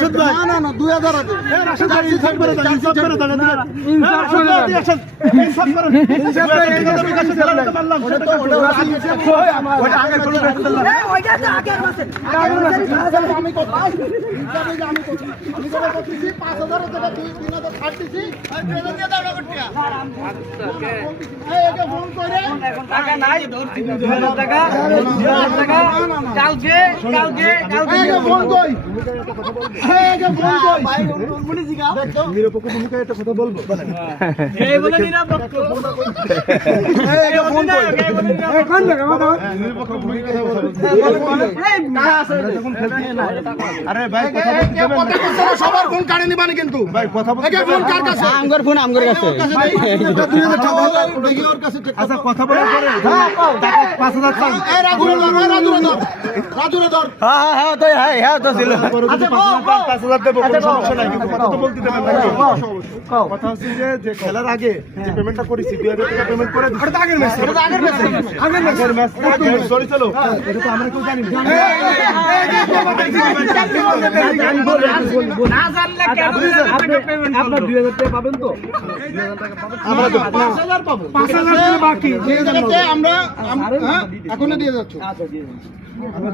রাশেদ ভাই না না 2000 আছে রাশেদ ভাই ইনসাফ করে দেন ইনসাফ করে দেন রাশেদ ভাই ইনসাফ করেন ইনসাফ করে এই কথা বিকাশে দিলাম পারলাম ওটা তো ওটা ওটা আগে করে রাখতেন না ওইটা তো আগের মাসে আমি করছি আমি করে করতেছি 5000 টাকা 3000 ছাড় দিছি আর ট্রেনে দিয়ে দাও লাগটিয়া এই একে ফোন করে এখন টাকা নাই ধরছি 2000 টাকা কালকে একে ফোন কই একে ফোন কই ভাই বলি জিগা দেখো নিরপেক্ষ ভূমিকায় একটা কথা বলবো এই বলে নিরপেক্ষ একে ফোন কই এই কোন জায়গা দাও নিরপেক্ষ ভূমিকায় কথা বলবো এই টাকা আছে আরে ভাই কথা বলতে দেবেন কথা বলছো সবার ফোন কাটে নিবানি কিন্তু ভাই কথা বলতে একে ফোন কার কাছে আমগর ফোন আমগর কাছে দেখি ওর কাছে আচ্ছা কথা বলার পরে টাকা 5000 চাই এই রাজুরে ধর হ্যাঁ তো হ্যাঁ তো ছিল আচ্ছা 5000 দেবো কোনো সমস্যা নাই কিন্তু কথা তো বলতে দেবেন নাকি কথা হচ্ছে যে খেলার আগে যে পেমেন্টটা করেছি 2000 টাকা পেমেন্ট করে দিছি আগের ম্যাচ আগের ম্যাচ সরি চলো এটা তো আমরা কেউ জানি না না জানলে কেন আপনার 2000 টাকা পাবেন তো আমরা 5000 পাবো 5000 টাকা বাকি আমরা এখনো দিয়ে যাচ্ছ আমরা